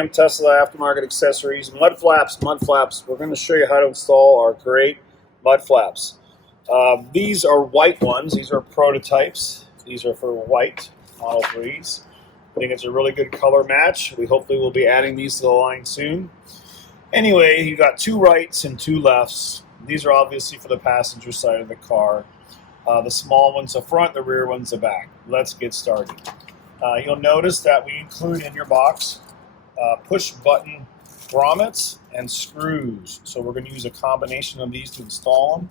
JM Tesla Aftermarket Accessories. Mud flaps, mud flaps. We're going to show you how to install our great mud flaps. These are white ones. These are prototypes. These are for white Model 3s. I think it's a really good color match. We hopefully will be adding these to the line soon. Anyway, you got 2 rights and 2 lefts. These are obviously for the passenger side of the car. The small one's the front, the rear one's the back. Let's get started. You'll notice that we include in your box push button grommets and screws. So we're going to use a combination of these to install them.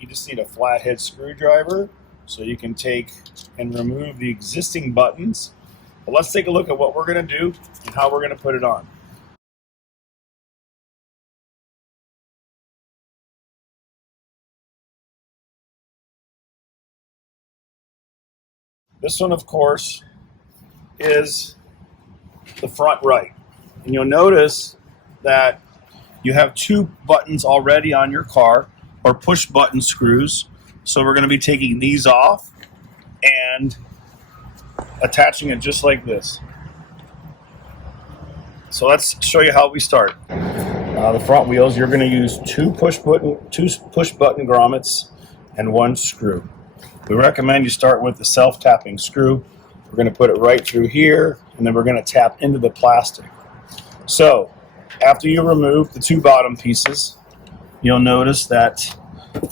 You just need a flathead screwdriver so you can take and remove the existing buttons. But let's take a look at what we're going to do and how we're going to put it on. This one, of course, is the front right. And you'll notice that you have 2 buttons already on your car, or push button screws. So we're going to be taking these off and attaching it just like this. So let's show you how we start. The front wheels, you're going to use 2 push button grommets and 1 screw. We recommend you start with the self-tapping screw. We're going to put it right through here, and then we're going to tap into the plastic. So after you remove the 2 bottom pieces, you'll notice that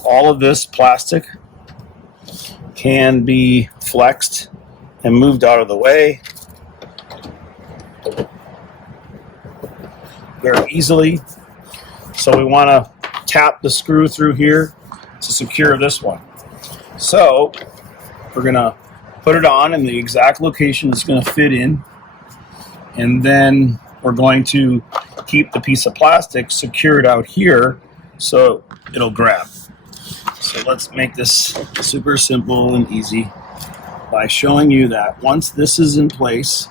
all of this plastic can be flexed and moved out of the way very easily. So we want to tap the screw through here to secure this one. So we're going to put it on in the exact location it's going to fit in, and then we're going to keep the piece of plastic secured out here so it'll grab. So let's make this super simple and easy by showing you that once this is in place,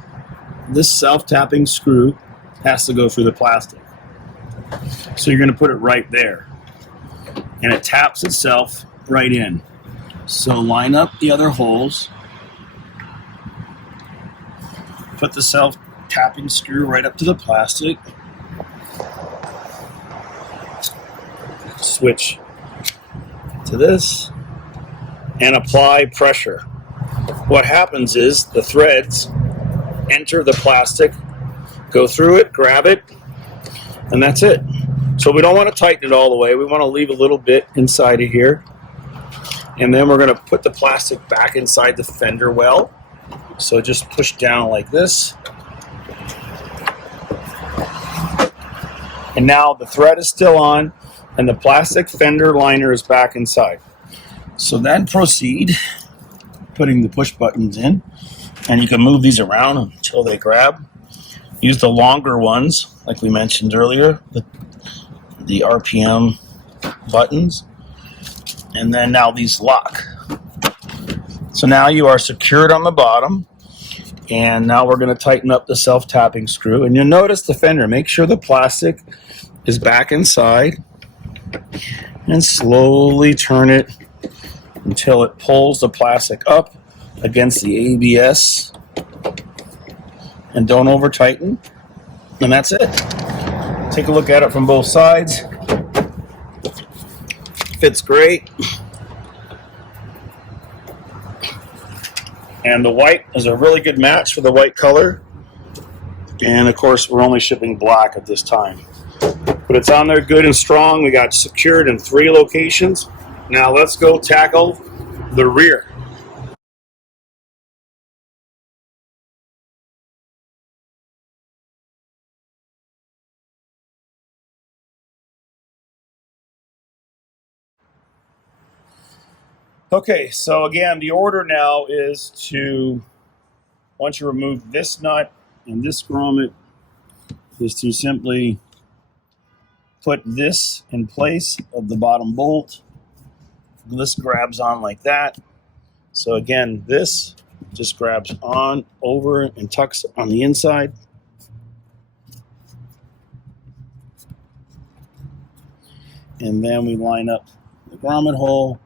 this self-tapping screw has to go through the plastic. So you're going to put it right there, and it taps itself right in. So line up the other holes, put the self-tapping screw right up to the plastic, switch to this, and apply pressure. What happens is the threads enter the plastic, go through it, grab it, and that's it. So we don't want to tighten it all the way. We want to leave a little bit inside of here. And then we're going to put the plastic back inside the fender well. So just push down like this. And now the thread is still on, and the plastic fender liner is back inside. So then proceed putting the push buttons in, and you can move these around until they grab. Use the longer ones, like we mentioned earlier, the RPM buttons. And then now these lock. So now you are secured on the bottom, and now we're going to tighten up the self-tapping screw. And you'll notice the fender, make sure the plastic is back inside, and slowly turn it until it pulls the plastic up against the ABS, and don't over tighten, and that's it. Take a look at it from both sides. Fits great. And the white is a really good match for the white color. And of course, we're only shipping black at this time. But it's on there good and strong. We got secured in 3 locations. Now let's go tackle the rear. Okay, so again, the order now is to, once you remove this nut and this grommet, is to simply put this in place of the bottom bolt. This grabs on like that. So again, this just grabs on over and tucks on the inside. And then we line up the grommet hole.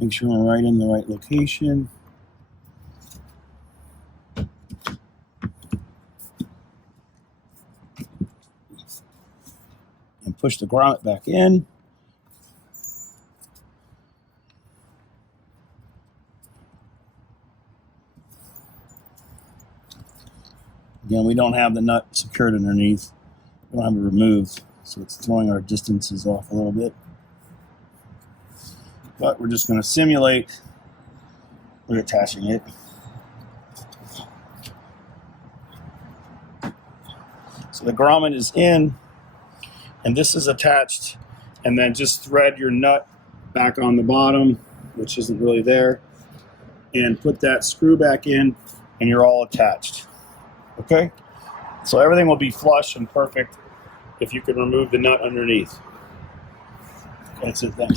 Make sure we're right in the right location. push the grommet back in. Again, we don't have the nut secured underneath. We don't have it removed, so it's throwing our distances off a little bit. But we're just going to simulate reattaching it. So the grommet is in, and this is attached, and then just thread your nut back on the bottom, which isn't really there, and put that screw back in, and you're all attached. Okay? So everything will be flush and perfect if you can remove the nut underneath. That's it then.